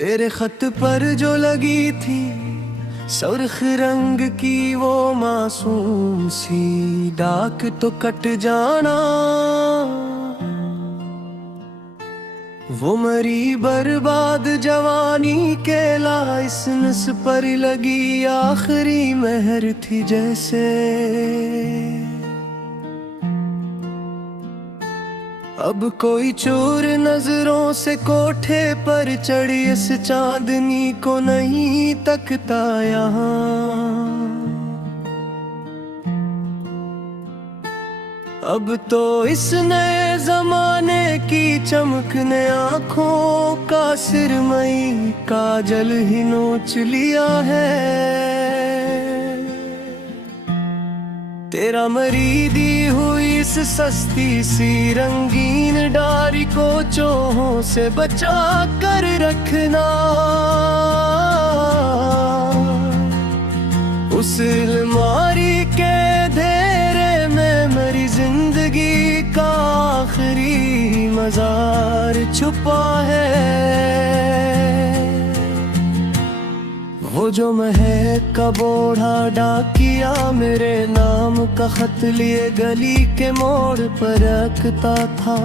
तेरे खत पर जो लगी थी सुर्ख रंग की वो मासूम सी डाक तो कट जाना, वो मरी बर्बाद जवानी के लाइसेंस पर लगी आखिरी मेहर थी जैसे। अब कोई चोर नजरों से कोठे पर चढ़ी इस चांदनी को नहीं तकता यहाँ। अब तो इस नए जमाने की चमकने आँखों का सिरमई काजल ही नोच लिया है। तेरा मरीदी हुई इस सस्ती सी रंगीन डारी को चोहों से बचा कर रखना। उस अलमारी के धेरे में मेरी जिंदगी का आखिरी मज़ार छुपा है। वो जो महक का बोढ़ा डाकिया मेरे नाम का खत लिए गली के मोड़ पर रखता था,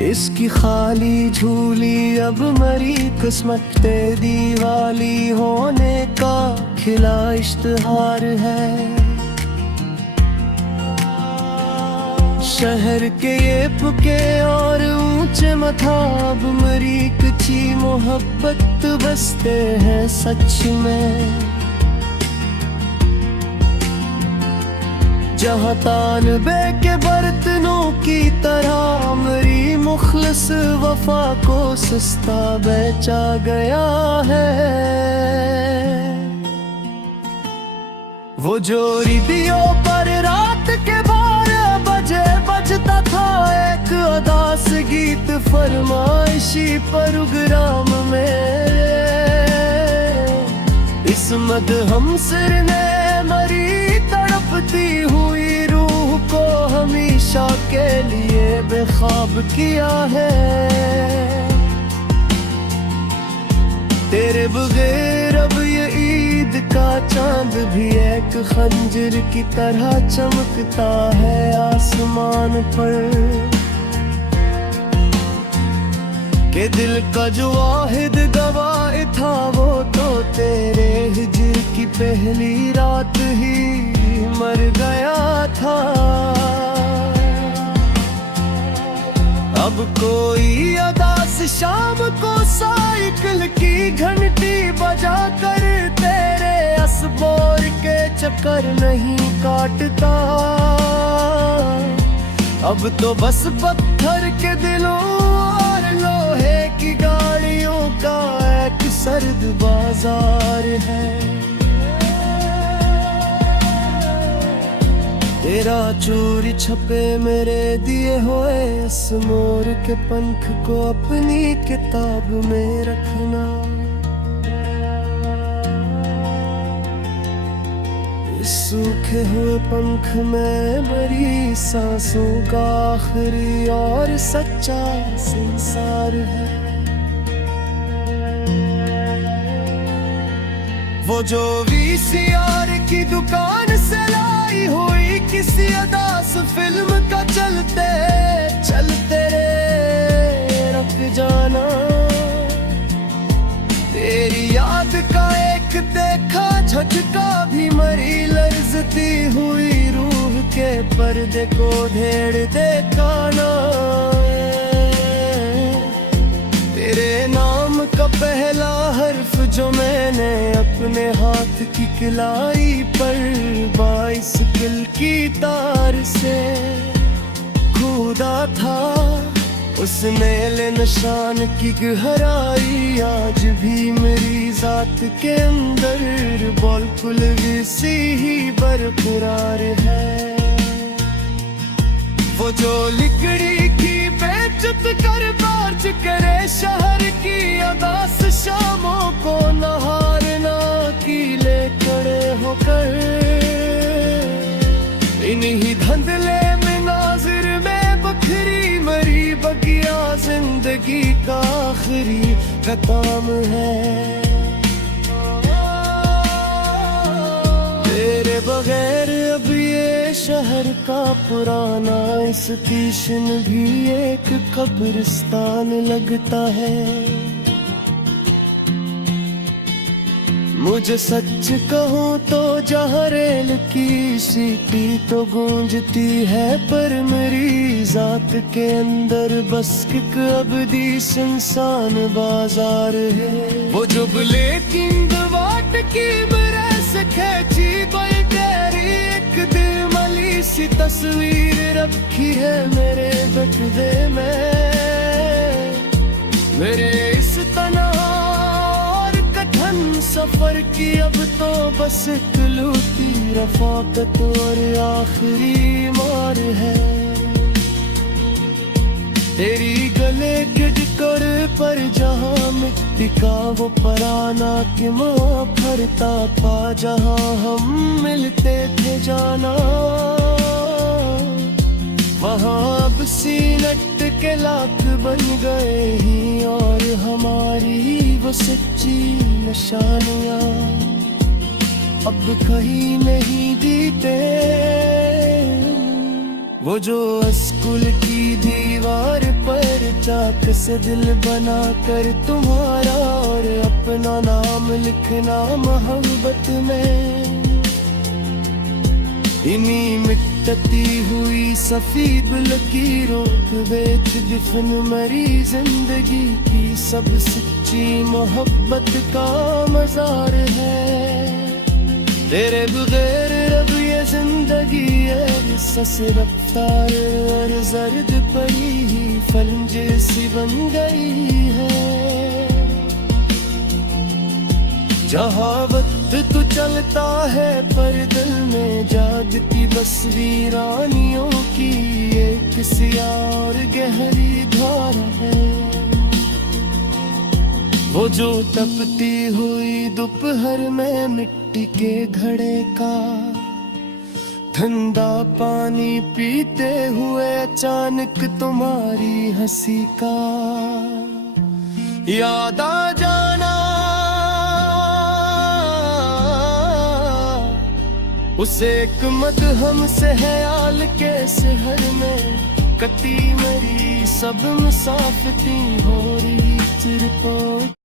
इसकी खाली झूली अब मरी किस्मत तेरी वाली होने का खिला इश्तिहार है। शहर के ये पुके और ऊंचे मथाब मरी कच्ची मोहब्बत बसते हैं सच में। जहाँ तानबे के बर्तनों की तरह मरी मुखलिस वफा को सस्ता बेचा गया है। वो जो रिदियों पर रात के 12 बजे बजता था एक उदास गीत फरमाइशी प्रोग्राम में, इस मदहम सिर ने मरी तड़पती हुई रूह को हमेशा के लिए बेख्वाब किया है। तेरे बगैर अब ये ईद का चांद भी एक खंजर की तरह चमकता है आसमान पर। के दिल का जो वाहिद गवाह था वो तो तेरे हिजर की पहली रात ही मर गया था। अब कोई उदास शाम को साइकिल की घंटी बजा कर तेरे असबोर के चक्कर नहीं काटता। अब तो बस पत्थर के दिलों और लोहे की गाड़ियों का एक सर्द बाजार है। तेरा चोरी छपे मेरे दिए हुए इस मोर के पंख को अपनी किताब में रखना। इस सूखे हुए पंख में मरी सांसों का आखिरी और सच्चा संसार है। वो जो वीसीआर की दुकान से लाई हुई किसी अदास फिल्म का चलते चलते रुक जाना। तेरी याद का एक देखा झटका भी मरी लर्जती हुई रूह के पर्दे को ढेर देखाना। तेरे नाम का पहला हर्फ जो मैंने अपने हाथ की किलाई पर 22 किल की तार से खुदा था, उस नेले निशान की गहराई आज भी मेरी जात के अंदर बिल्कुल वैसी ही बरकरार है। वो जो लिकड़ी की बेइज्जत कर बार्ज करे शहर की उदास शामों को नहारना कीले खड़े होकर, इन्हीं धंधले में नाजिर में बखरी मरी बगिया मुसाफिरी का काम है। तेरे बगैर अब ये शहर का पुराना स्टेशन भी एक कब्रिस्तान लगता है। मुझे सच कहूँ तो जहाँ रेल की सीटी तो गूंजती है, पर मेरी जात के अंदर बस एक अबदी सुनसान बाजार है। वो जो ब्लेकिंग वाट की बरस से खींची कोई तेरी एक दिलमली सी तस्वीर रखी है मेरे बटुए में। मेरे इस तन्हा सफर की अब तो बस इकलौती रफाकत और आखिरी मार है। तेरी गले के डिकर पर जहाँ मिट्टी का वो पराना कि माँ फरता था, जहाँ हम मिलते थे जाना वहाँ अब सीनट के लाख बन गए ही, और हमारी वो सच्ची निशानियाँ अब कहीं नहीं दिखते। वो जो स्कूल की दीवार पर चाक से दिल बना कर तुम्हारा और अपना नाम लिखना मोहब्बत में, इन्हीं मिटती हुई सफेद लकीरों पे बेच दिफन मरी जिंदगी की सब सच्ची मोहब्बत का मजार है। तेरे बगैर अब ये जिंदगी है सस रफ्तार और जर्द पड़ी ही फल जैसी बन गई है। जहाँ वक्त तू चलता है पर दिल में जागती बस वीरानियों की एक सिया और गहरी धारा है। वो जो तपती हुई दोपहर में मिट्टी के घड़े का ठंडा पानी पीते हुए अचानक तुम्हारी हंसी का याद आ जाना, उसे एक मदहम से है आल के शहर में कती मरी सब मुसाफिरी हो रही चिरपोट।